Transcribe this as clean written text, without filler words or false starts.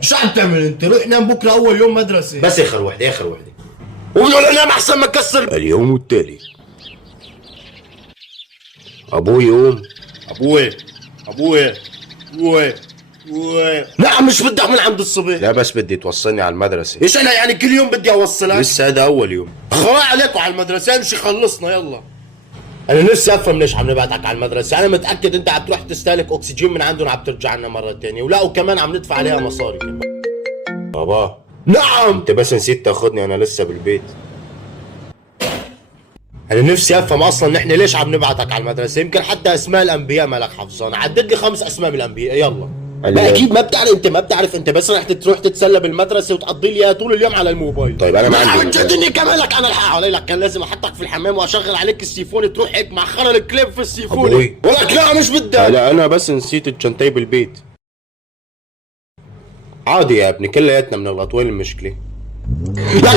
شو عم تعمل انت؟ روح نام بكره اول يوم مدرسه. بس اخر وحده اخر وحده، وبدنا ننام احسن ما نكسر. اليوم التالي. ابوي يقوم. ابوي ابوي ابوي ابوي. نعم مش بدك من عند الصبح. لا بس بدي توصلني على المدرسة. ايش انا يعني كل يوم بدي اوصلك؟ لسه هذا اول يوم. خلاص عليكم على المدرسة، امشي خلصنا يلا. انا لسه افهم ليش عم نبعتك على المدرسة، انا متأكد انت عم تروح تستهلك اكسجين من عندهم عم ترجع لنا مرة تانية، ولا وكمان عم ندفع عليها مصاري كمان. بابا نعم. انت بس نسيت تاخدني، انا لسه بالبيت. انا نفسي افهم اصلا نحن ليش عم نبعتك على المدرسة، يمكن حتى اسماء الانبياء مالك حفظان، عدد لي 5 اسماء بالانبياء يلا. ما اكيد ما بتعرف، انت ما بتعرف، انت بس رح تروح تتسلى بالمدرسه وتقضي لي طول اليوم على الموبايل. طيب انا ما عندي جد اني كمان لك انا الحق علي لك، كان لازم احطك في الحمام واشغل عليك السيفون تروح هيك معخر الكليب في السيفون. أبوي. ولك لا مش بدك. لا انا بس نسيت الشنطي بالبيت. عادي يا ابني، كلياتنا من الاطوال المشكله. لا